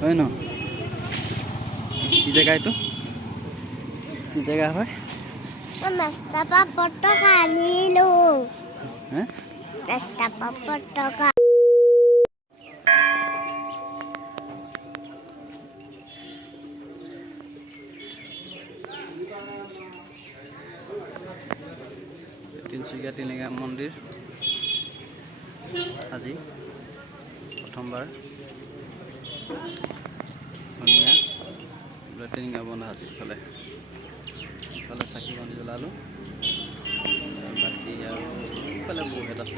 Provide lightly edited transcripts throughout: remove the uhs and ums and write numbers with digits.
হয় ন কি জেগা এইটো কি জেগা হয় Nastapa পতাকা আনিলো হে Nastapa পতাকা তিনিচুকীয়া টিলিঙা মন্দিৰ আজি প্ৰথমবাৰ ধুনীয়া টিলিঙা বন্ধ আজি ইফালে চাকি বন্তি জ্বলালোঁ বাকী আৰু ইফালে বহুত আছে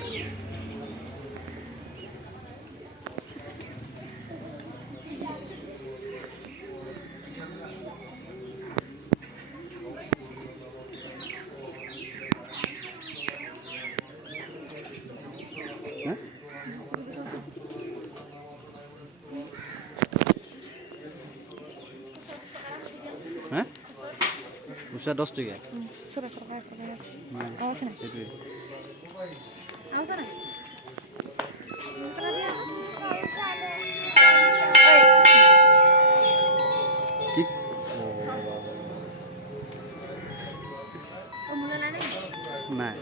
হ্যাঁ উষা 10 টাকা সেইটোৱে কি নাই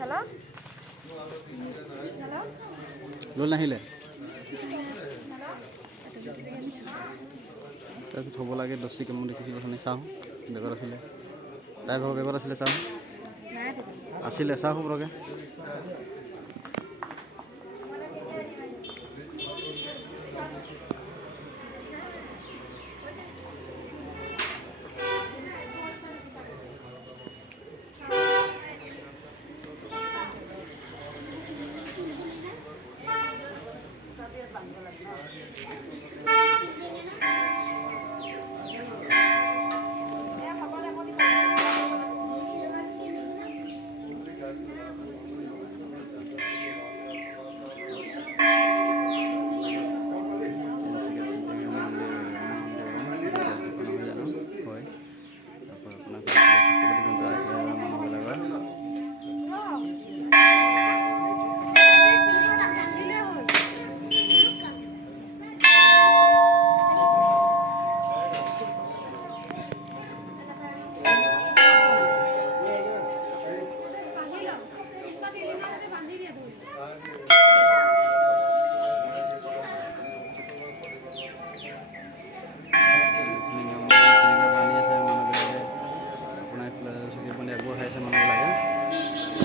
Hello লৈ নাহিলে তাৰপিছত হ'ব লাগে 10 টাকা মই দেখিছিলোঁ খানি চাওঁ বেগত আছিলে তাই ঘৰৰ বেগত আছিলে চাওঁ আছিলে চাওঁ খবৰকে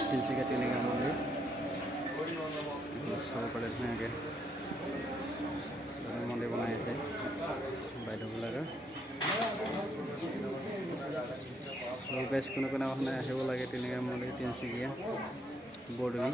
তিনিচুকীয়া টিলিঙা মন্দিৰ চাব পাৰে ধুনীয়াকৈ মন্দিৰ বনাই আছে বাইদেউবিলাকে গাইজ কোনো কোনো মানে আহিব লাগে টিলিঙা মন্দিৰ তিনিচুকীয়া বৰডুবি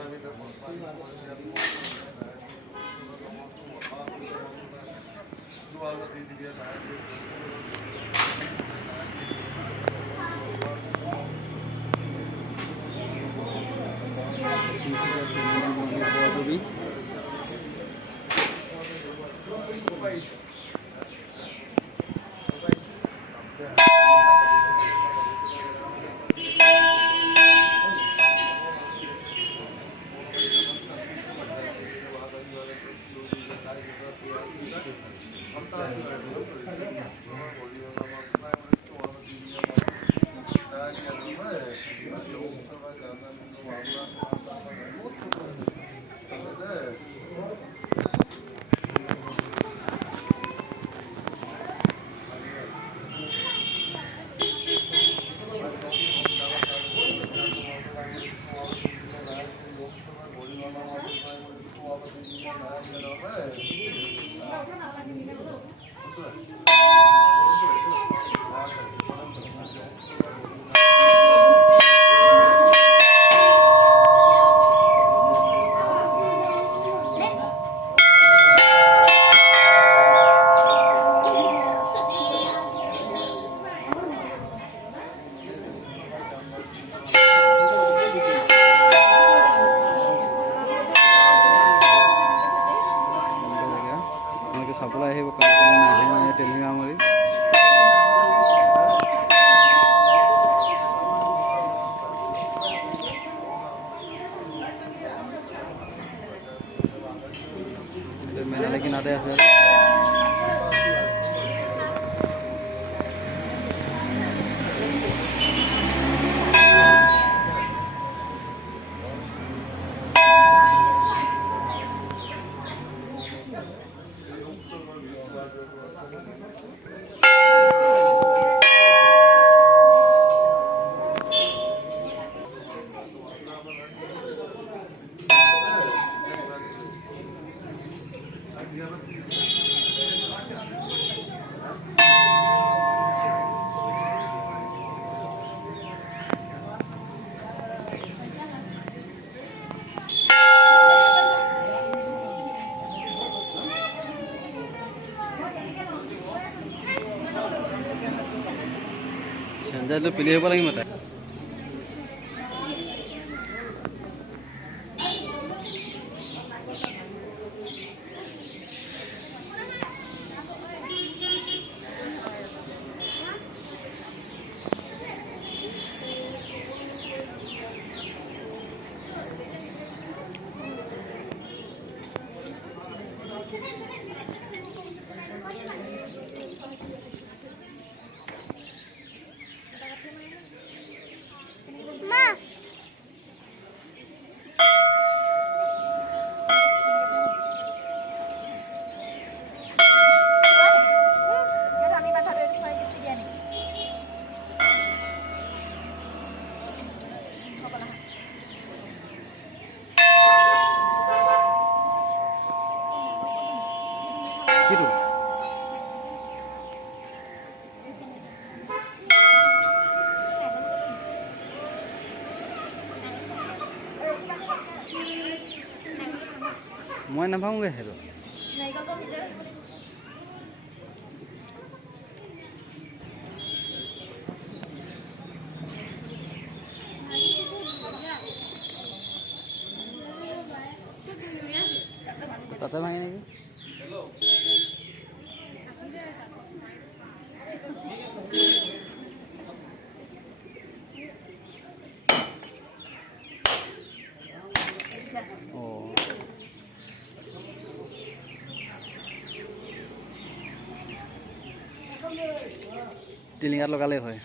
চাবলৈ আহিব পাৰে নাহে টিলিঙা মন্দিৰ মেনালে কিনাৰতে আছে। চেণ্ডেলটো পিন্ধি আহিব লাগিব তাই। মা কিটো মই নাভাঙোগৈ সেইটো। তাতে ভাঙে নেকি? টিলিঙাত লগালেই হয়।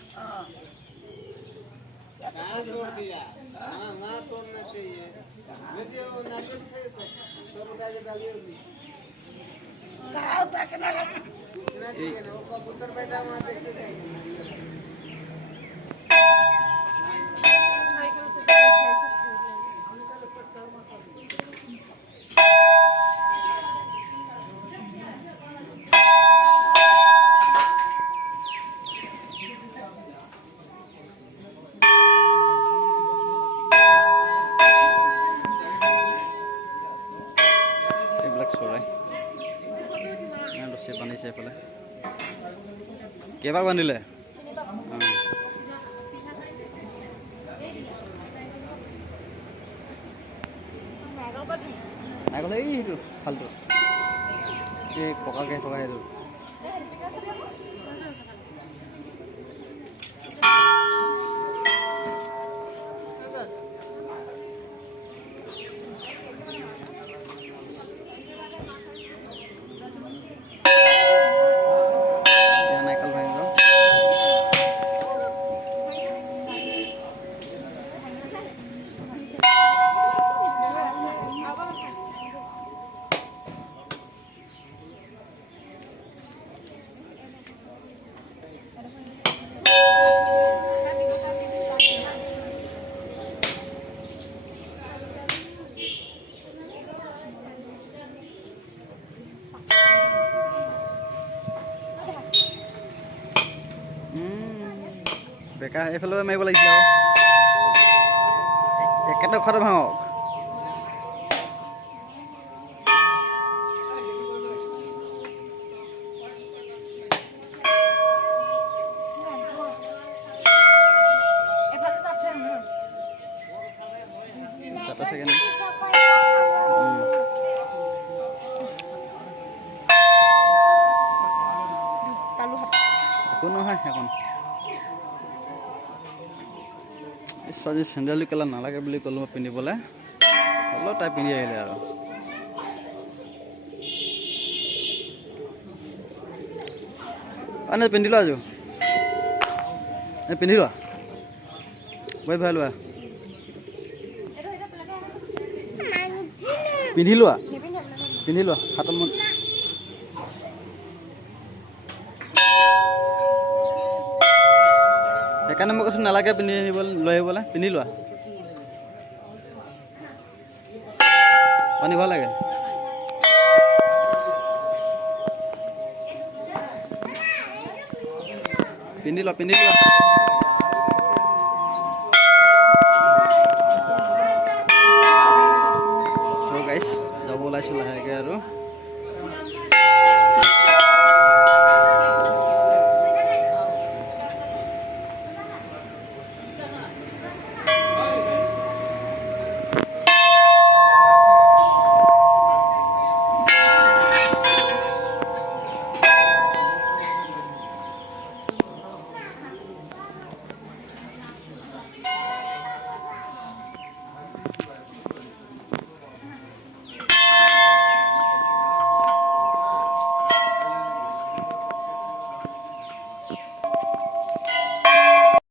এইবিলাক চৰাই ৰছী বান্ধিছে এইফালে। কেইবাৰ বান্ধিলে? নাৰিকল এইটো ফালটো এই পকাকৈ থকা সেইটো। নাৰিকল ভাঙিব। বেকা এইফালে মাৰিব লাগিছিলে আৰু একেটা খতে ভাঙক। তাতে চাগে নে একো নহয় এখন। আজি চেণ্ডেলটো কেলা নালাগে বুলি ক'লোঁ পিন্ধিবলৈ, অলপ তাই পিন্ধি আহিলে আৰু। আনে পিন্ধি লোৱা আজো এই পিন্ধি লোৱা বৈ ভাল লোৱা পিন্ধি লোৱা হাতত মন সেইকাৰণে মই কৈছোঁ নালাগে পিন্ধি আনিব লৈ আহিবলৈ পিন্ধি লোৱা পানী ভাল লাগে পিন্ধি লোৱা চ' গাইছ যাব ওলাইছোঁ লাহেকৈ আৰু